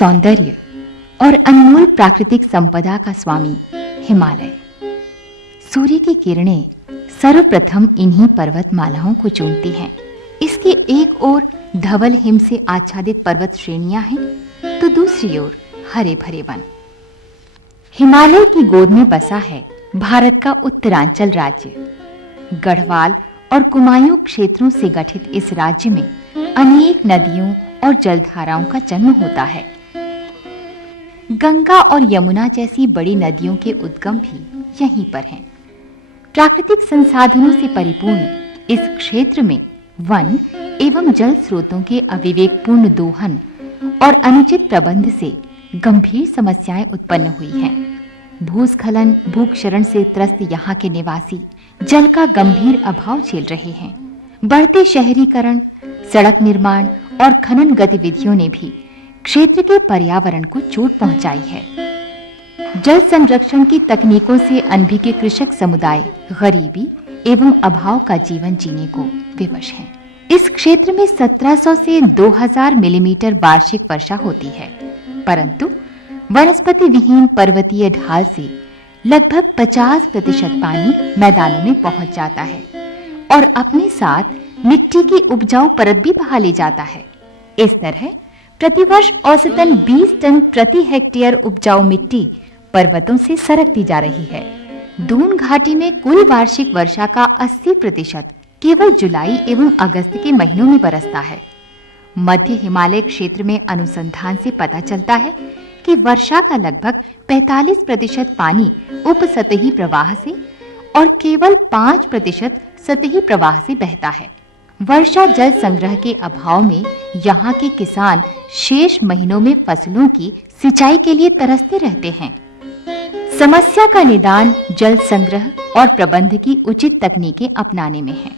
सौंदर्य और अनमोल प्राकृतिक संपदा का स्वामी हिमालय। सूर्य की किरणें सर्वप्रथम इन्हीं पर्वतमालाओं को चूमती हैं। इसकी एक ओर धवल हिम से आच्छादित पर्वत श्रेणियां हैं, तो दूसरी ओर हरे भरे वन। हिमालय की गोद में बसा है भारत का उत्तरांचल राज्य। गढ़वाल और कुमायूं क्षेत्रों से गठित इस राज्य में अनेक नदियों और जलधाराओं का जन्म होता है। गंगा और यमुना जैसी बड़ी नदियों के उद्गम भी यहीं पर हैं। प्राकृतिक संसाधनों से परिपूर्ण इस क्षेत्र में वन एवं जल स्रोतों के अविवेकपूर्ण दोहन और अनुचित प्रबंध से गंभीर समस्याएं उत्पन्न हुई हैं। भूस्खलन, भूक्षरण से त्रस्त यहाँ के निवासी जल का गंभीर अभाव झेल रहे हैं। बढ़ते शहरीकरण, सड़क निर्माण और खनन गतिविधियों ने भी क्षेत्र के पर्यावरण को चोट पहुंचाई है। जल संरक्षण की तकनीकों से अनभिज्ञ कृषक समुदाय गरीबी एवं अभाव का जीवन जीने को विवश हैं। इस क्षेत्र में 1700 से 2000 मिलीमीटर वार्षिक वर्षा होती है, परंतु वनस्पति विहीन पर्वतीय ढाल से लगभग 50% पानी मैदानों में पहुंच जाता है और अपने साथ मिट्टी की उपजाऊ परत भी बहा ले जाता है। इस तरह प्रतिवर्ष औसतन 20 टन प्रति हेक्टेयर उपजाऊ मिट्टी पर्वतों से सरकती जा रही है। दून घाटी में कुल वार्षिक वर्षा का 80% केवल जुलाई एवं अगस्त के महीनों में बरसता है। मध्य हिमालय क्षेत्र में अनुसंधान से पता चलता है कि वर्षा का लगभग 45% पानी उपसतही प्रवाह से और केवल 5% सतही प्रवाह से बहता है। वर्षा जल संग्रह के अभाव में यहाँ के किसान शेष महीनों में फसलों की सिंचाई के लिए तरसते रहते हैं। समस्या का निदान जल संग्रह और प्रबंध की उचित तकनीकें अपनाने में है।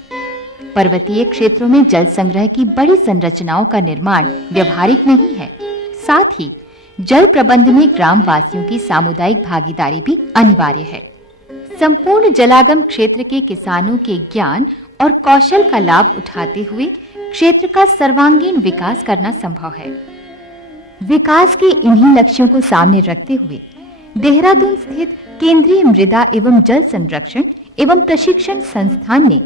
पर्वतीय क्षेत्रों में जल संग्रह की बड़ी संरचनाओं का निर्माण व्यवहारिक नहीं है। साथ ही जल प्रबंध में ग्राम वासियों की सामुदायिक भागीदारी भी अनिवार्य है। संपूर्ण जलागम क्षेत्र के किसानों के ज्ञान और कौशल का लाभ उठाते हुए क्षेत्र का सर्वांगीण विकास करना संभव है। विकास के इन्हीं लक्ष्यों को सामने रखते हुए देहरादून स्थित केंद्रीय मृदा एवं जल संरक्षण एवं प्रशिक्षण संस्थान ने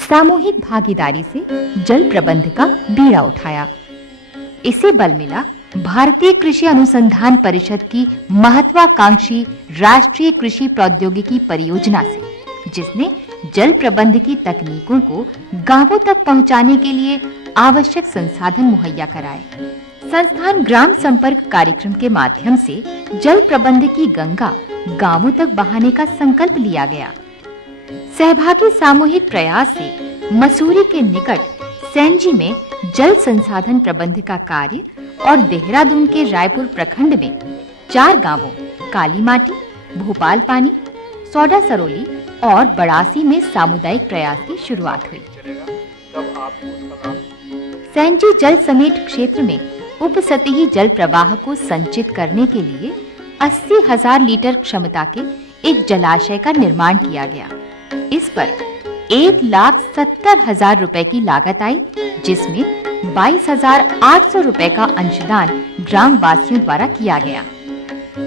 सामूहिक भागीदारी से जल प्रबंध का बीड़ा उठाया। इसे बल मिला भारतीय कृषि अनुसंधान परिषद की महत्वाकांक्षी राष्ट्रीय कृषि प्रौद्योगिकी परियोजना से, जिसने जल प्रबंध की तकनीकों को गांवों तक पहुंचाने के लिए आवश्यक संसाधन मुहैया कराए। संस्थान ग्राम संपर्क कार्यक्रम के माध्यम से जल प्रबंध की गंगा गांवों तक बहाने का संकल्प लिया गया। सहभागी सामूहिक प्रयास से मसूरी के निकट सैंजी में जल संसाधन प्रबंध का कार्य और देहरादून के रायपुर प्रखंड में 4 गांवों काली माटी, भोपाल पानी, सौडा सरोली और बड़ासी में सामुदायिक प्रयास की शुरुआत हुई। सैंजी जल समेट क्षेत्र में उपसतही जल प्रवाह को संचित करने के लिए 80,000 लीटर क्षमता के एक जलाशय का निर्माण किया गया। इस पर 1,70,000 रुपए की लागत आई, जिसमें 22,800 रुपए का अंशदान ग्राम वासियों द्वारा किया गया।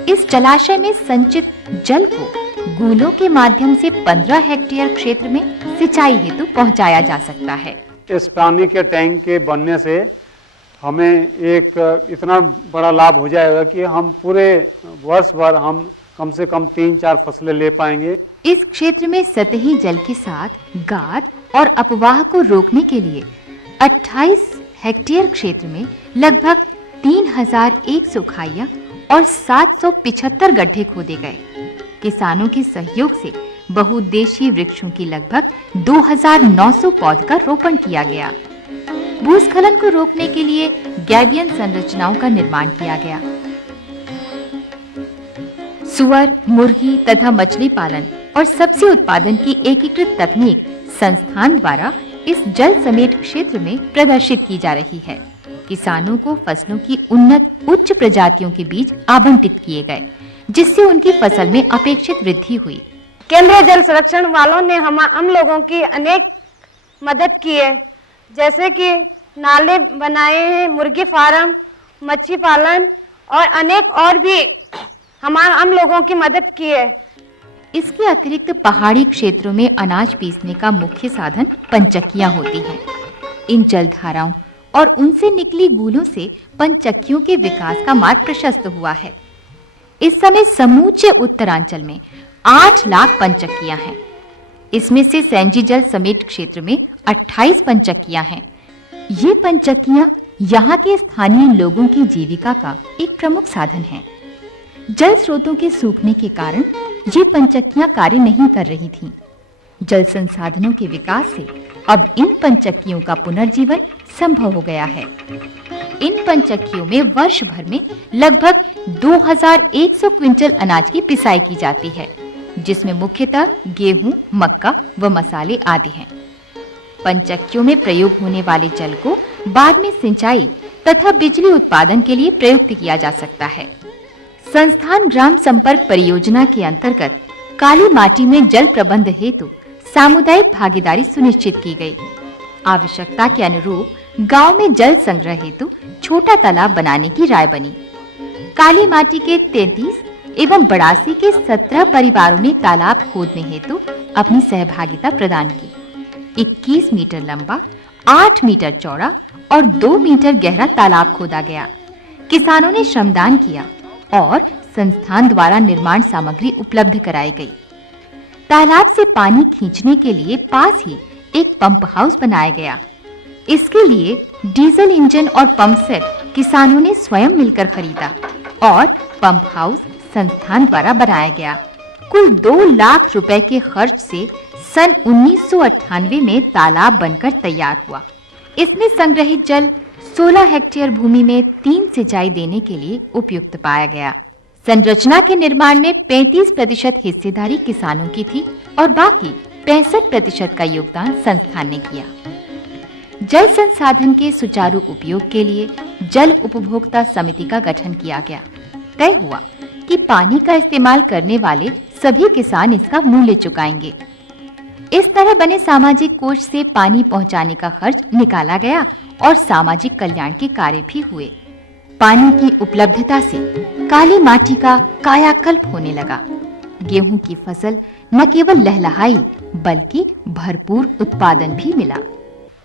इस जलाशय में संचित जल को गूलों के माध्यम से 15 हेक्टेयर क्षेत्र में सिंचाई हेतु पहुंचाया जा सकता है। इस पानी के टैंक के बनने से हमें एक इतना बड़ा लाभ हो जाएगा कि हम पूरे वर्ष भर हम कम से कम 3-4 फसलें ले पाएंगे। इस क्षेत्र में सतही जल के साथ गाद और अपवाह को रोकने के लिए 28 हेक्टेयर क्षेत्र में लगभग 3,100 खाइयां और 775 गड्ढे खोदे गए। किसानों के सहयोग से बहुउद्देशीय वृक्षों की लगभग 2,900 पौध का रोपण किया गया। भूस्खलन को रोकने के लिए गैबियन संरचनाओं का निर्माण किया गया। सुअर, मुर्गी तथा मछली पालन और सब्जी उत्पादन की एकीकृत तकनीक संस्थान द्वारा इस जल समेट क्षेत्र में प्रदर्शित की जा रही है। किसानों को फसलों की उन्नत उच्च प्रजातियों के बीज आवंटित किए गए, जिससे उनकी फसल में अपेक्षित वृद्धि हुई। केंद्रीय जल संरक्षण वालों ने हम लोगों की अनेक मदद की है, जैसे कि नाले बनाए हैं, मुर्गी फार्म, मच्छी पालन और अनेक और भी हम लोगों की मदद की है। इसके अतिरिक्त पहाड़ी क्षेत्रों में अनाज पीसने का मुख्य साधन पंचक्कियां होती हैं। इन जलधाराओं और उनसे निकली गूलों से पंचक्कियों के विकास का मार्ग प्रशस्त हुआ है। इस समय समूचे उत्तरांचल में 8 लाख पंचक्कियां हैं। इसमें से सेंजी जल समेत क्षेत्र में 28 पंचक्कियां हैं। ये पंचक्कियां यहाँ के स्थानीय लोगों की जीविका का एक प्रमुख साधन है। जल स्रोतों के सूखने के कारण ये पंचक्कियां कार्य नहीं कर रही थीं। जल संसाधनों के विकास से अब इन पंचक्कियों का पुनर्जीवन संभव हो गया है। इन पंचक्कियों में वर्ष भर में लगभग 2100 क्विंटल अनाज की पिसाई की जाती है, जिसमें मुख्यतः गेहूं, मक्का व मसाले आदि हैं। पंचक्कियों में प्रयोग होने वाले जल को बाद में सिंचाई तथा बिजली उत्पादन के लिए प्रयुक्त किया जा सकता है। संस्थान ग्राम संपर्क परियोजना के अंतर्गत काली माटी में जल प्रबंध हेतु सामुदायिक भागीदारी सुनिश्चित की गई। आवश्यकता के अनुरूप गांव में जल संग्रह हेतु छोटा तालाब बनाने की राय बनी। काली माटी के 33 एवं बड़ासी के 17 परिवारों ने तालाब खोदने हेतु अपनी सहभागिता प्रदान की। 21 मीटर लंबा, 8 मीटर चौड़ा और 2 मीटर गहरा तालाब खोदा गया। किसानों ने श्रमदान किया और संस्थान द्वारा निर्माण सामग्री उपलब्ध कराई गई। तालाब से पानी खींचने के लिए पास ही एक पंप हाउस बनाया गया। इसके लिए डीजल इंजन और पंप सेट किसानों ने स्वयं मिलकर खरीदा और पंप हाउस संस्थान द्वारा बनाया गया। कुल 2 लाख रुपए के खर्च से सन 1998 में तालाब बनकर तैयार हुआ। इसमें संग्रहित जल 16 हेक्टेयर भूमि में 3 सिंचाई देने के लिए उपयुक्त पाया गया। संरचना के निर्माण में 35% हिस्सेदारी किसानों की थी और बाकी 65% का योगदान संस्थान ने किया। जल संसाधन के सुचारू उपयोग के लिए जल उपभोक्ता समिति का गठन किया गया। तय हुआ कि पानी का इस्तेमाल करने वाले सभी किसान इसका मूल्य चुकाएंगे। इस तरह बने सामाजिक कोष से पानी पहुंचाने का खर्च निकाला गया और सामाजिक कल्याण के कार्य भी हुए। पानी की उपलब्धता से काली माटी का कायाकल्प होने लगा। गेहूं की फसल न केवल लहलहाई बल्कि भरपूर उत्पादन भी मिला।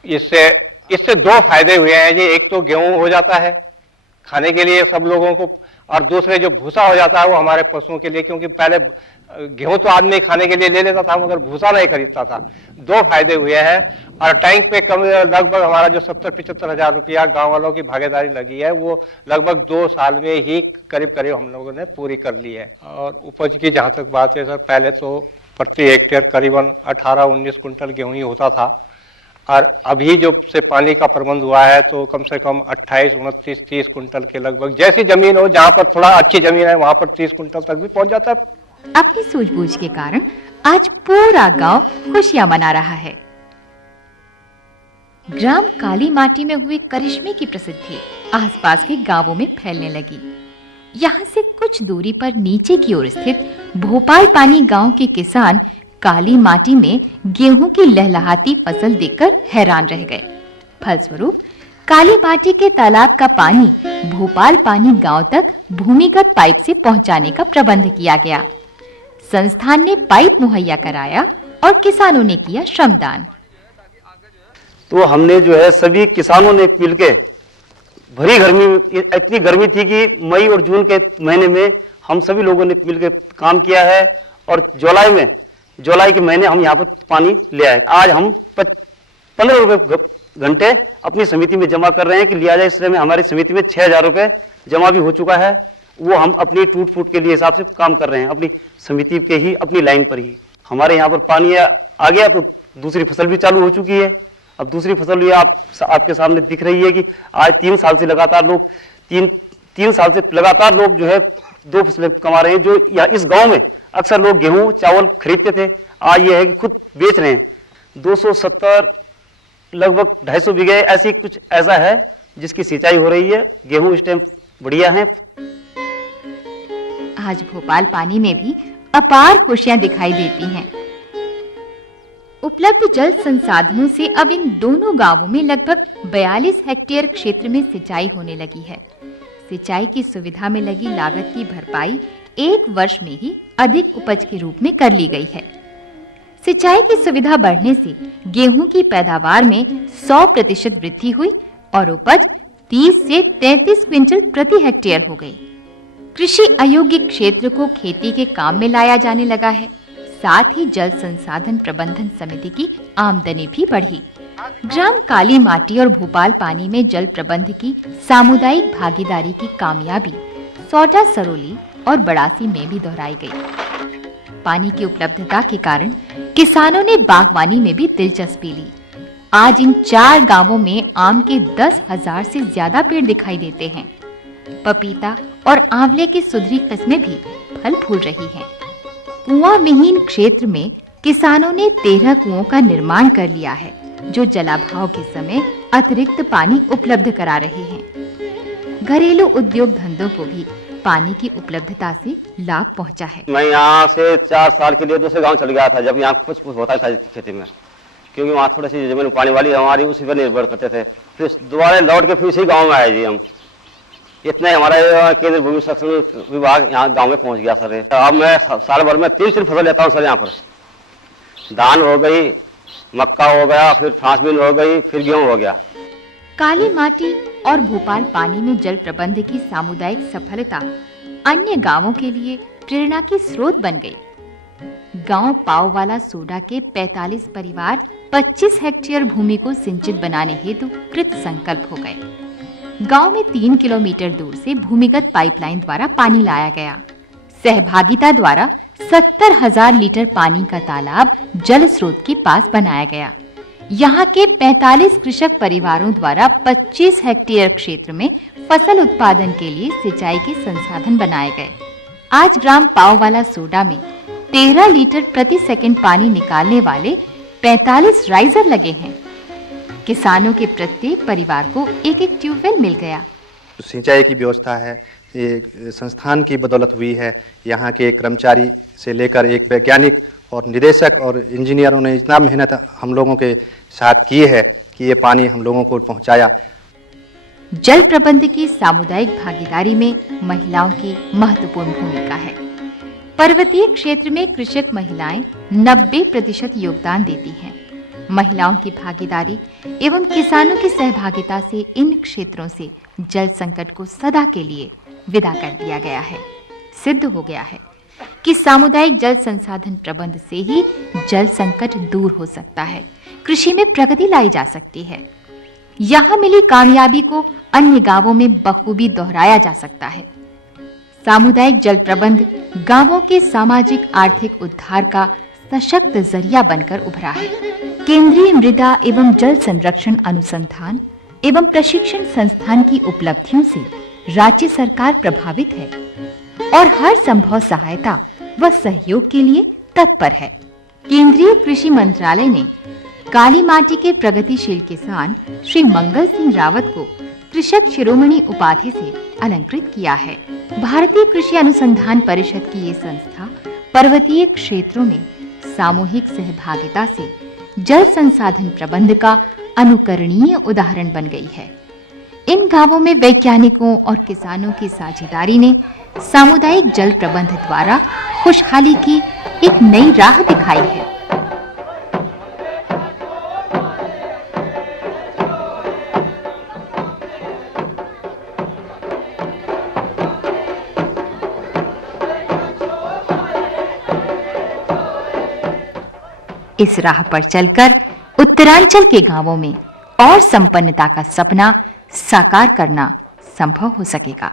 इससे 2 फायदे हुए हैं जी। एक तो गेहूं हो जाता है खाने के लिए सब लोगों को, और दूसरे जो भूसा हो जाता है वो हमारे पशुओं के लिए, क्योंकि पहले गेहूं तो आदमी खाने के लिए ले लेता था मगर भूसा नहीं खरीदता था। 2 फायदे हुए हैं। और टैंक पे कम लगभग हमारा जो 70-75 हजार रुपया गाँव वालों की भागीदारी लगी है वो लगभग 2 साल में ही करीब हम लोगों ने पूरी कर ली है। और उपज की जहाँ तक बात है सर, पहले तो प्रति हेक्टेयर करीबन 18-19 कुंटल गेहूं ही होता था, और अभी जो से पानी का प्रबंध हुआ है तो कम से कम 28-29-30 कुंटल के लगभग, जैसी जमीन हो, जहाँ पर थोड़ा अच्छी जमीन है वहाँ पर 30 कुंटल तक भी पहुँच जाता है। अपनी सूझबूझ के कारण आज पूरा गांव खुशियां मना रहा है। ग्राम काली माटी में हुए करिश्मे की प्रसिद्धि आसपास के गांवों में फैलने लगी। यहाँ से कुछ दूरी पर नीचे की ओर स्थित भोपाल पानी गांव के किसान काली माटी में गेहूं की लहलहाती फसल देखकर हैरान रह गए। फलस्वरूप काली माटी के तालाब का पानी भोपाल पानी गांव तक भूमिगत पाइप से पहुंचाने का प्रबंध किया गया। संस्थान ने पाइप मुहैया कराया और किसानों ने किया श्रमदान। तो हमने जो है सभी किसानों ने मिलके, भरी गर्मी, इतनी गर्मी थी कि मई और जून के महीने में हम सभी लोगों ने मिलकर काम किया है, और जुलाई के महीने हम यहाँ पर पानी ले आए। आज हम 15 रुपए घंटे अपनी समिति में जमा कर रहे हैं कि लिया जाए। इस समय हमारी समिति में 6000 रुपए जमा भी हो चुका है। वो हम अपनी टूट फूट के लिए हिसाब से काम कर रहे हैं, अपनी समिति के ही अपनी लाइन पर ही। हमारे यहाँ पर पानी आ गया तो दूसरी फसल भी चालू हो चुकी है। अब दूसरी फसल ये आपके सामने दिख रही है कि आज 3 साल से लगातार लोग तीन साल से लगातार लोग जो है 2 फसलें कमा रहे हैं। जो इस गांव में अक्सर लोग गेहूं चावल खरीदते थे, आज ये है कि खुद बेच रहे हैं। 270 लगभग 250 बीघे ऐसी कुछ ऐसा है जिसकी सिंचाई हो रही है। गेहूं इस टाइम बढ़िया है। आज भोपाल पानी में भी अपार खुशियां दिखाई देती हैं। उपलब्ध जल संसाधनों से अब इन दोनों गांवों में लगभग 42 हेक्टेयर क्षेत्र में सिंचाई होने लगी है। सिंचाई की सुविधा में लगी लागत की भरपाई 1 वर्ष में ही अधिक उपज के रूप में कर ली गई है। सिंचाई की सुविधा बढ़ने से गेहूं की पैदावार में 100% वृद्धि हुई और उपज 30 से 33 क्विंटल प्रति हेक्टेयर हो गई। कृषि अयोग्य क्षेत्र को खेती के काम में लाया जाने लगा है। साथ ही जल संसाधन प्रबंधन समिति की आमदनी भी बढ़ी। ग्राम काली माटी और भोपाल पानी में जल प्रबंध की सामुदायिक भागीदारी की कामयाबी सौटा सरोली और बड़ासी में भी दोहराई गई। पानी की उपलब्धता के कारण किसानों ने बागवानी में भी दिलचस्पी ली। आज इन 4 गांवों में आम के 10,000 से ज्यादा पेड़ दिखाई देते हैं। पपीता और आंवले की सुधरी किस्में भी फल फूल रही हैं। कुआं विहीन क्षेत्र में किसानों ने 13 कुओं का निर्माण कर लिया है, जो जलाभाव के समय अतिरिक्त पानी उपलब्ध करा रहे हैं। घरेलू उद्योग धंधों को भी पानी की उपलब्धता से लाभ पहुंचा है। मैं यहाँ से 4 साल के लिए दूसरे गांव चल गया था, जब यहाँ कुछ होता था खेती में, क्योंकि वहाँ थोड़ी सी जमीन पानी वाली हमारी, उसी पर निर्भर करते थे। फिर दोबारा लौट के फिर इसी गाँव में आए जी हम। इतना हमारा केंद्रीय भूमि संरक्षण विभाग यहाँ गांव में पहुंच गया सर। अब मैं साल भर में 3 फसल लेता हूँ सर। यहाँ पर धान हो गई, मक्का हो गया, फिर फ्रांसबीन हो गई, फिर गेहूँ हो गया। काली माटी और भोपाल पानी में जल प्रबंध की सामुदायिक सफलता अन्य गांवों के लिए प्रेरणा की स्रोत बन गई। गांव पाववाला सोडा के 45 परिवार 25 हेक्टेयर भूमि को सिंचित बनाने हेतु कृत संकल्प हो गए। गांव में 3 किलोमीटर दूर से भूमिगत पाइपलाइन द्वारा पानी लाया गया। सहभागिता द्वारा 70,000 लीटर पानी का तालाब जल स्रोत के पास बनाया गया। यहाँ के 45 कृषक परिवारों द्वारा 25 हेक्टेयर क्षेत्र में फसल उत्पादन के लिए सिंचाई के संसाधन बनाए गए। आज ग्राम पाववाला सोडा में 13 लीटर प्रति सेकंड पानी निकालने वाले 45 राइजर लगे हैं। किसानों के प्रत्येक परिवार को एक ट्यूबवेल मिल गया। सिंचाई की व्यवस्था है, ये संस्थान की बदौलत हुई है। यहाँ के कर्मचारी से लेकर एक वैज्ञानिक और निदेशक और इंजीनियरों ने इतना मेहनत हम लोगों के साथ की है कि ये पानी हम लोगों को पहुँचाया। जल प्रबंध की सामुदायिक भागीदारी में महिलाओं की महत्वपूर्ण भूमिका है। पर्वतीय क्षेत्र में कृषक महिलाएं 90% योगदान देती हैं। महिलाओं की भागीदारी एवं किसानों की सहभागिता से इन क्षेत्रों से जल संकट को सदा के लिए विदा कर दिया गया है। सिद्ध हो गया है कि सामुदायिक जल संसाधन प्रबंध से ही जल संकट दूर हो सकता है, कृषि में प्रगति लाई जा सकती है। यहाँ मिली कामयाबी को अन्य गांवों में बखूबी दोहराया जा सकता है। सामुदायिक जल प्रबंध गांवों के सामाजिक आर्थिक उद्धार का सशक्त जरिया बनकर उभरा है। केंद्रीय मृदा एवं जल संरक्षण अनुसंधान एवं प्रशिक्षण संस्थान की उपलब्धियों से राज्य सरकार प्रभावित है और हर संभव सहायता व सहयोग के लिए तत्पर है। केंद्रीय कृषि मंत्रालय ने काली माटी के प्रगतिशील किसान श्री मंगल सिंह रावत को कृषक शिरोमणि उपाधि से अलंकृत किया है। भारतीय कृषि अनुसंधान परिषद की ये संस्था पर्वतीय क्षेत्रों में सामूहिक सहभागिता से जल संसाधन प्रबंध का अनुकरणीय उदाहरण बन गई है। इन गांवों में वैज्ञानिकों और किसानों की साझेदारी ने सामुदायिक जल प्रबंध द्वारा खुशहाली की एक नई राह दिखाई है। इस राह पर चलकर उत्तरांचल के गांवों में और संपन्नता का सपना साकार करना संभव हो सकेगा।